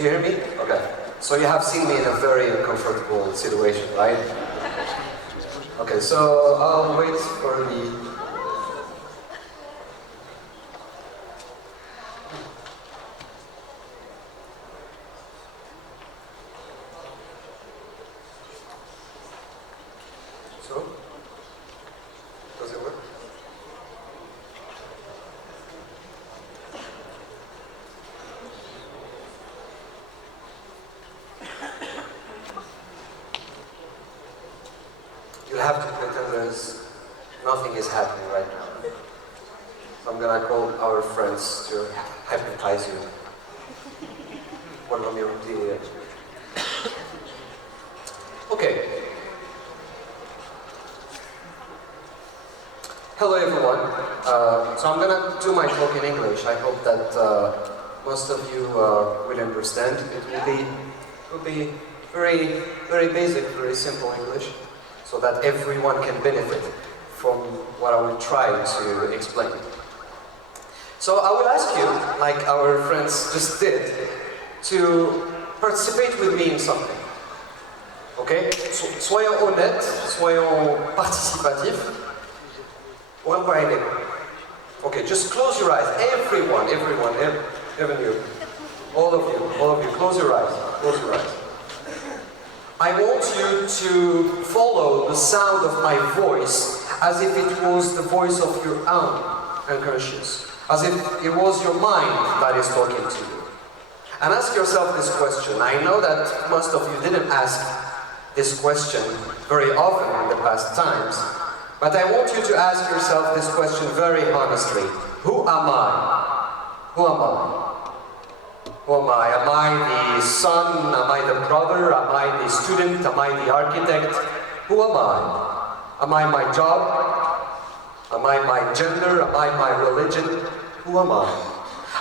Do you hear me? Okay. So you have seen me in a very uncomfortable situation, right? Okay, so I'll wait for the... So? Does it work? You have to pretend nothing is happening right now. So I'm gonna call our friends to hypnotize you. Okay. Hello everyone. So I'm gonna do my talk in English. I hope that most of you will understand. It will be very, very basic, very simple English, so that everyone can benefit from what I will try to explain. So I will ask you, like our friends just did, to participate with me in something. Okay? Soyons honnêtes, soyons participatifs. Okay, just close your eyes. Everyone, even you. All of you, close your eyes. Close your eyes. I want you to follow the sound of my voice as if it was the voice of your own unconscious, as if it was your mind that is talking to you. And ask yourself this question. I know that most of you didn't ask this question very often in the past times, but I want you to ask yourself this question very honestly. Who am I? Who am I? Who am I? Am I the son? Am I the brother? Am I the student? Am I the architect? Who am I? Am I my job? Am I my gender? Am I my religion? Who am I?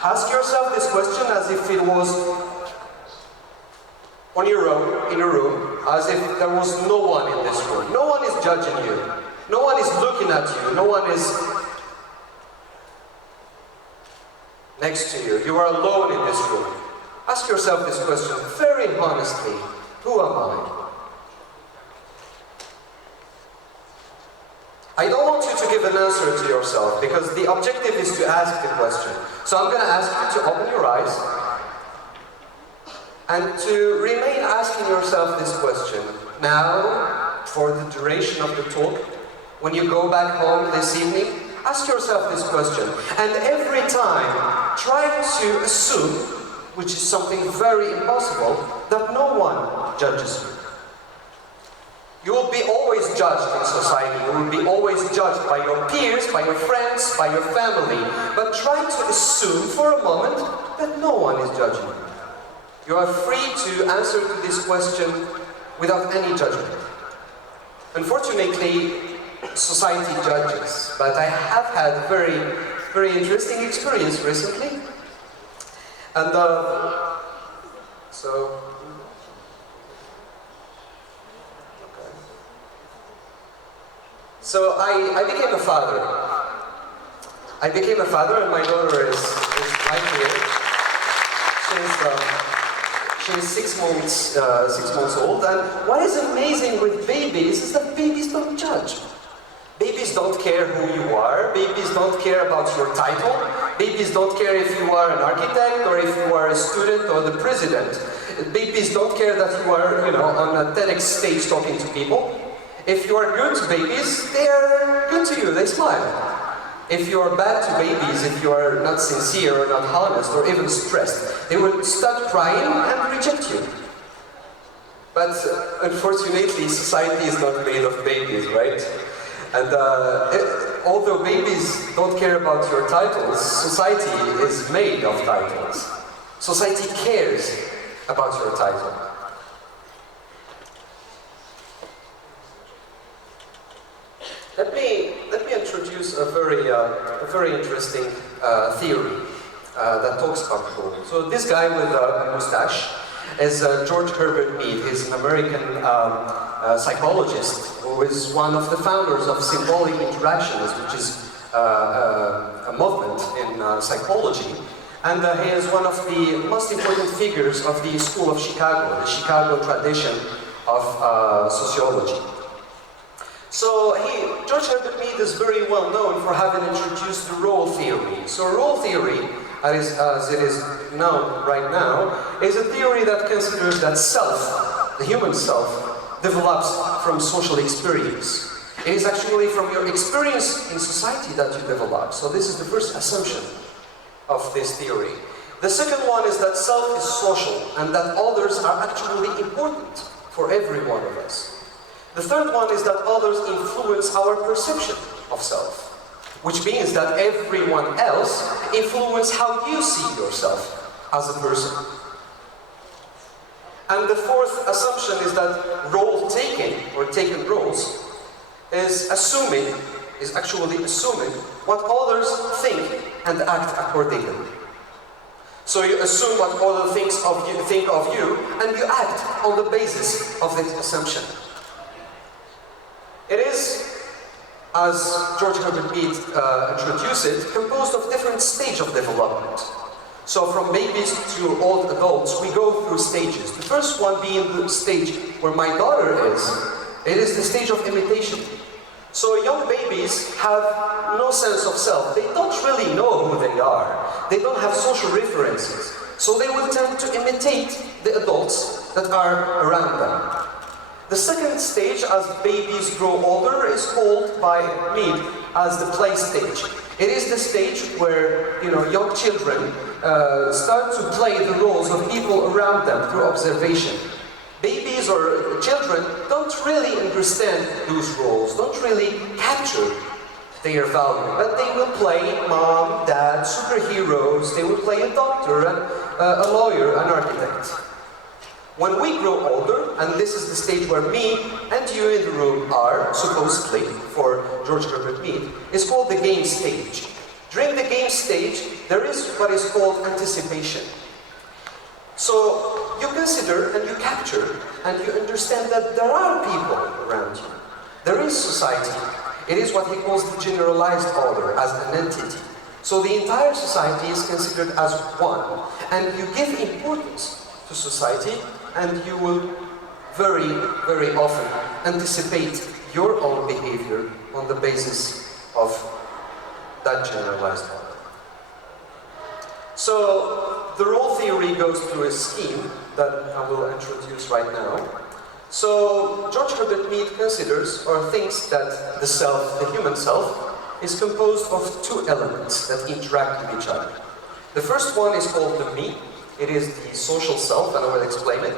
Ask yourself this question as if it was on your own, in a room, as if there was no one in this room. No one is judging you. No one is looking at you. No one is next to you. You are alone in this room. Ask yourself this question very honestly. Who am I? I don't want you to give an answer to yourself, because the objective is to ask the question. So I'm going to ask you to open your eyes and to remain asking yourself this question. Now, for the duration of the talk, when you go back home this evening, ask yourself this question. And every time, try to assume, which is something very impossible, that no one judges you. You will be always judged in society. You will be always judged by your peers, by your friends, by your family. But try to assume for a moment that no one is judging you. You are free to answer to this question without any judgment. Unfortunately, society judges, but I have had a very, very interesting experience recently. And So I became a father. I became a father, and my daughter is right here. She's 6 months old. And what is amazing with babies is that babies don't judge. Babies don't care who you are. Babies don't care about your title. Babies don't care if you are an architect or if you are a student or the president. Babies don't care that you are, on a TEDx stage talking to people. If you are good to babies, they are good to you, they smile. If you are bad to babies, if you are not sincere or not honest or even stressed, they will start crying and reject you. But unfortunately, society is not made of babies, right? And although babies don't care about your titles, society is made of titles. Society cares about your title. Let me introduce a very interesting theory that talks about role. So this guy with a mustache is George Herbert Mead. He's an American psychologist who is one of the founders of symbolic interactions, which is a movement in psychology. And he is one of the most important figures of the School of Chicago, the Chicago tradition of sociology. So George Herbert Mead is very well known for having introduced the role theory. So role theory, as it is known right now, is a theory that considers that self, the human self, develops from social experience. It is actually from your experience in society that you develop. So this is the first assumption of this theory. The second one is that self is social and that others are actually important for every one of us. The third one is that others influence our perception of self, which means that everyone else influences how you see yourself as a person. And the fourth assumption is that role-taking, or taken roles, is actually assuming what others think and act accordingly. So you assume what others think of you, and you act on the basis of this assumption. It is, as George Herbert Mead introduced it, composed of different stages of development. So from babies to old adults, we go through stages. The first one being the stage where my daughter is. It is the stage of imitation. So young babies have no sense of self. They don't really know who they are. They don't have social references. So they will tend to imitate the adults that are around them. The second stage, as babies grow older, is called by Mead as the play stage. It is the stage where young children start to play the roles of people around them through observation. Babies or children don't really understand those roles, don't really capture their value, but they will play mom, dad, superheroes, they will play a doctor, a lawyer, an architect. When we grow older, and this is the stage where me and you in the room are, supposedly, for George Herbert Mead, is called the game stage. During the game stage, there is what is called anticipation. So you consider and you capture and you understand that there are people around you. There is society. It is what he calls the generalized order, as an entity. So the entire society is considered as one, and you give importance to society, and you will very, very often anticipate your own behavior on the basis of that generalized order. So the role theory goes through a scheme that I will introduce right now. So George Herbert Mead considers or thinks that the self, the human self, is composed of two elements that interact with each other. The first one is called the me. It is the social self, and I will explain it.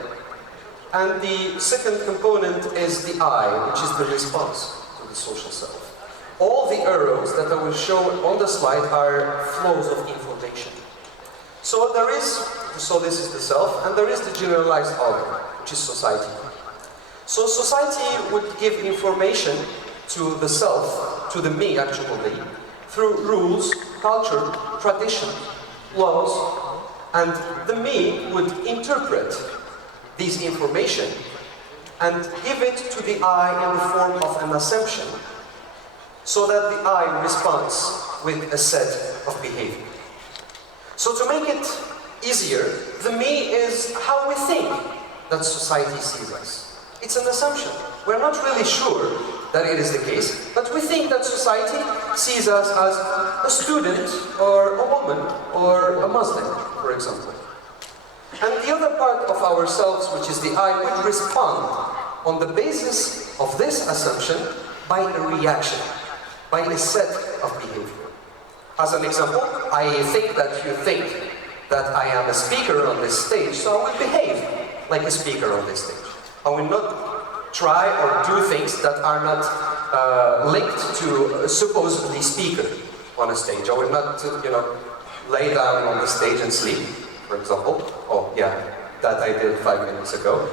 And the second component is the I, which is the response to the social self. All the arrows that I will show on the slide are flows of information. So this is the self, and there is the generalized order, which is society. So society would give information to the self, to the me actually, through rules, culture, tradition, laws, and the me would interpret these information and give it to the I in the form of an assumption, so that the I responds with a set of behavior. So to make it easier, the me is how we think that society sees us. It's an assumption. We're not really sure that it is the case, but we think that society sees us as a student, or a woman, or a Muslim, for example. And the other part of ourselves, which is the I, would respond on the basis of this assumption by a reaction, by a set of behavior. As an example, I think that you think that I am a speaker on this stage, so I will behave like a speaker on this stage. I will not try or do things that are not linked to a supposedly speaker on a stage. I will not, lay down on the stage and sleep, for example. Oh, yeah, that I did 5 minutes ago.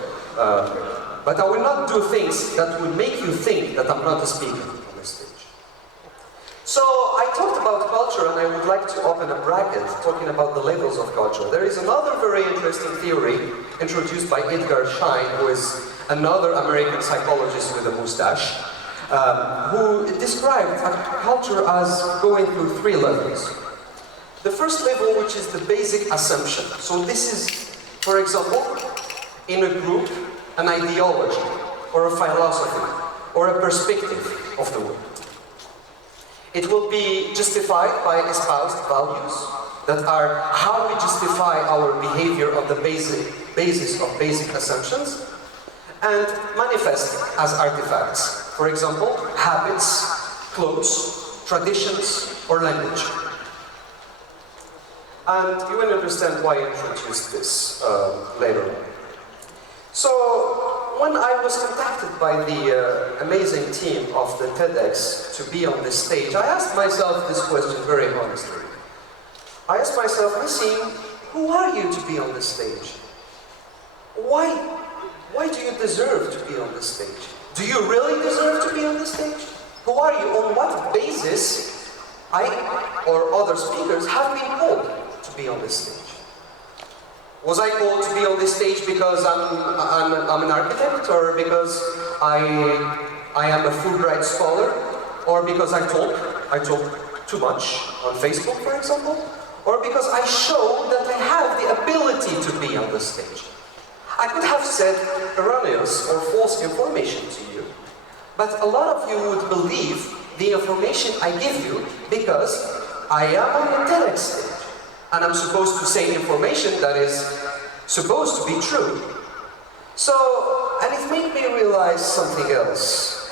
But I will not do things that would make you think that I'm not a speaker on this stage. So I talked about culture, and I would like to open a bracket talking about the levels of culture. There is another very interesting theory introduced by Edgar Schein, who is another American psychologist with a mustache, who described culture as going through 3 levels. The first level, which is the basic assumption. So this is, for example, in a group, an ideology, or a philosophy, or a perspective of the world. It will be justified by espoused values that are how we justify our behavior on the basis of basic assumptions, and manifest as artifacts. For example, habits, clothes, traditions, or language. And you will understand why I introduced this later on. So, when I was contacted by the amazing team of the TEDx to be on this stage, I asked myself this question very honestly. I asked myself, Nassim, who are you to be on this stage? Why do you deserve to be on this stage? Do you really deserve to be on this stage? Who are you? On what basis I or other speakers have been called to be on this stage? Was I called to be on this stage because I'm an architect, or because I am a Fulbright scholar, or because I talk too much on Facebook, for example, or because I show that I have the ability to be on the stage? I could have said erroneous or false information to you, but a lot of you would believe the information I give you because I am on the TEDx stage. And I'm supposed to say information that is supposed to be true. So, and it made me realize something else.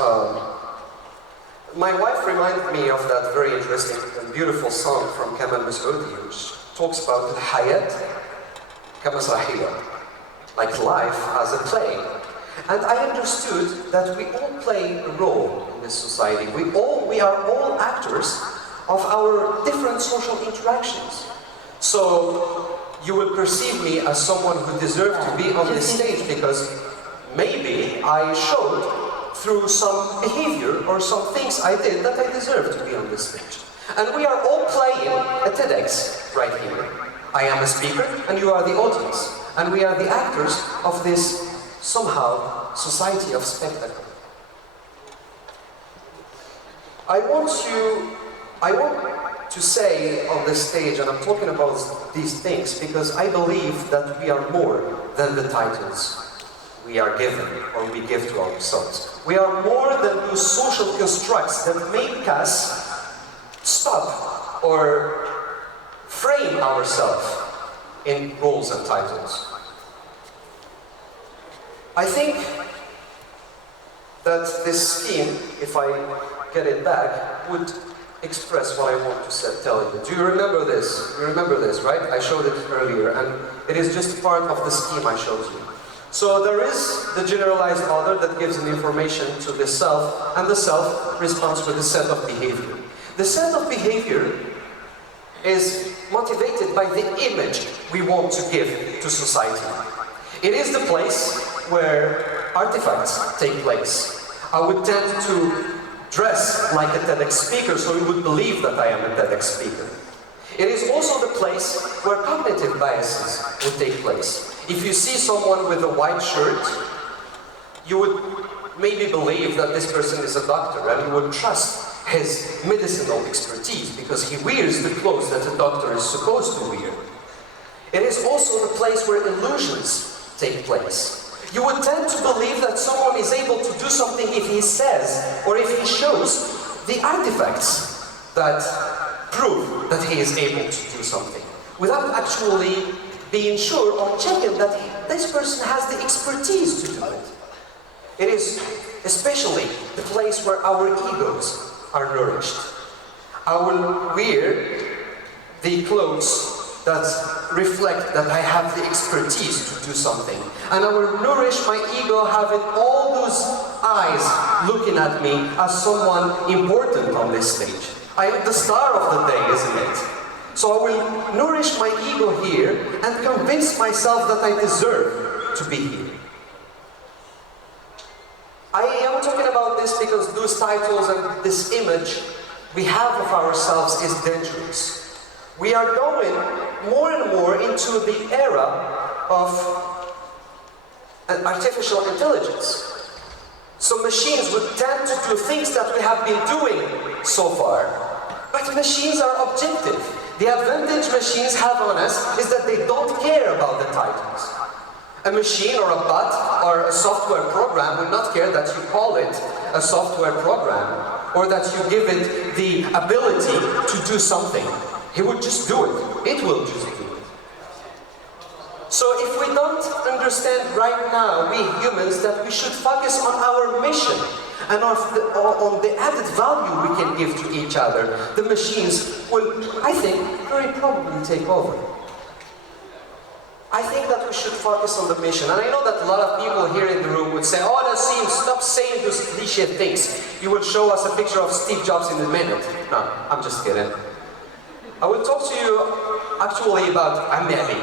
My wife reminded me of that very interesting and beautiful song from Kamal Masoudi, which talks about الحياة كمسرحية, like life as a play. And I understood that we all play a role in this society. We are all actors of our different social interactions. So, you will perceive me as someone who deserves to be on this stage because maybe I showed through some behavior or some things I did that I deserve to be on this stage. And we are all playing a TEDx right here. I am a speaker and you are the audience. And we are the actors of this, somehow, society of spectacle. I want to say on this stage, and I'm talking about these things because I believe that we are more than the titles we are given or we give to ourselves. We are more than those social constructs that make us stop or frame ourselves in roles and titles. I think that this scheme, if I get it back, would express what I want to tell you. Do you remember this? You remember this, right? I showed it earlier, and it is just part of the scheme I showed you. So there is the generalized other that gives an information to the self, and the self responds with a set of behavior. The set of behavior is motivated by the image we want to give to society. It is the place where artifacts take place. I would tend to dress like a TEDx speaker, so you would believe that I am a TEDx speaker. It is also the place where cognitive biases would take place. If you see someone with a white shirt, you would maybe believe that this person is a doctor, and you would trust his medicinal expertise because he wears the clothes that a doctor is supposed to wear. It is also the place where illusions take place. You would tend to believe that someone is able to do something if he says or if he shows the artifacts that prove that he is able to do something, without actually being sure or checking that this person has the expertise to do it. It is especially the place where our egos are nourished. I will wear the clothes that reflect that I have the expertise to do something. And I will nourish my ego having all those eyes looking at me as someone important on this stage. I am the star of the day, isn't it? So I will nourish my ego here and convince myself that I deserve to be here. I am talking about this because those titles and this image we have of ourselves is dangerous. We are going more and more into the era of artificial intelligence. So machines would tend to do things that we have been doing so far. But machines are objective. The advantage machines have on us is that they don't care about the titles. A machine or a bot or a software program will not care that you call it a software program or that you give it the ability to do something. It would just do it. It will just do it. So if we don't understand right now, we humans, that we should focus on our mission and on the added value we can give to each other, the machines will, I think, very probably take over. I think that we should focus on the mission. And I know that a lot of people here in the room would say, oh, Nassim, stop saying those cliche things. You will show us a picture of Steve Jobs in a minute. No, I'm just kidding. I will talk to you actually about Ameli.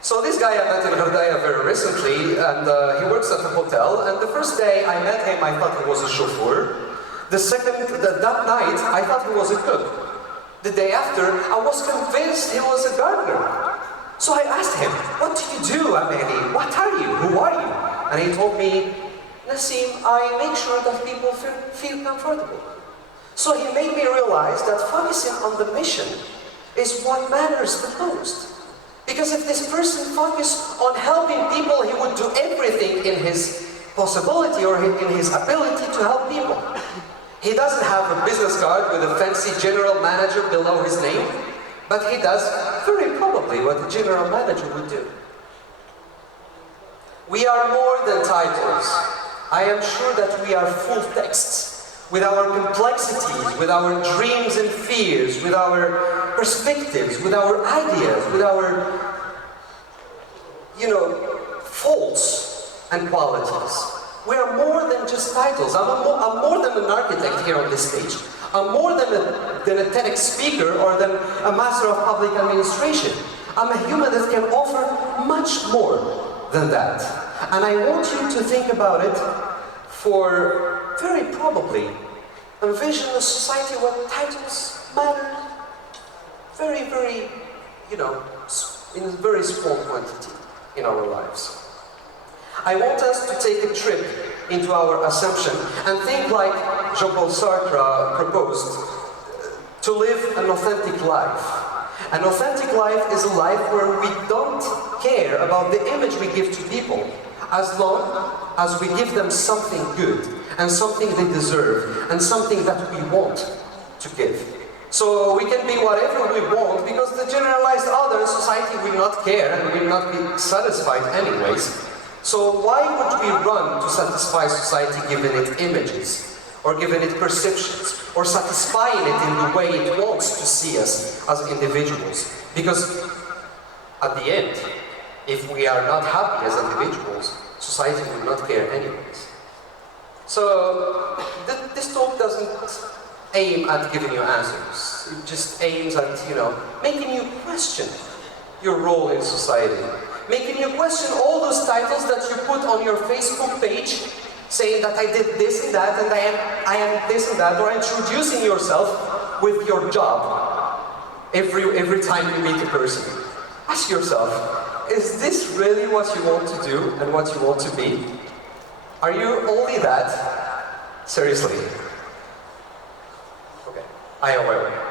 So this guy I met in Herdaya very recently, and he works at a hotel, and the first day I met him, I thought he was a chauffeur. That night, I thought he was a cook. The day after, I was convinced he was a gardener. So I asked him, what do you do, Ameli? What are you? Who are you? And he told me, Nassim, I make sure that people feel comfortable. So he made me realize that focusing on the mission is what matters the most. Because if this person focused on helping people, he would do everything in his possibility or in his ability to help people. He doesn't have a business card with a fancy general manager below his name, but he does very probably what a general manager would do. We are more than titles. I am sure that we are full texts, with our complexities, with our dreams and fears, with our perspectives, with our ideas, with our, faults and qualities. We are more than just titles. I'm more than an architect here on this stage. I'm more than a TEDx speaker or than a master of public administration. I'm a human that can offer much more than that. And I want you to think about it for very probably envision a society where titles matter very, very, in a very small quantity in our lives. I want us to take a trip into our assumption and think like Jean-Paul Sartre proposed, to live an authentic life. An authentic life is a life where we don't care about the image we give to people, as long as we give them something good, and something they deserve, and something that we want to give. So we can be whatever we want, because the generalized other in society will not care and will not be satisfied anyways. So why would we run to satisfy society, giving it images, or giving it perceptions, or satisfying it in the way it wants to see us as individuals? Because at the end, if we are not happy as individuals, society will not care anyways. So this talk doesn't aim at giving you answers. It just aims at, making you question your role in society. Making you question all those titles that you put on your Facebook page, saying that I did this and that, and I am this and that, or introducing yourself with your job every time you meet a person. Ask yourself, is this really what you want to do and what you want to be? Are you only that? Seriously. Okay, I am aware.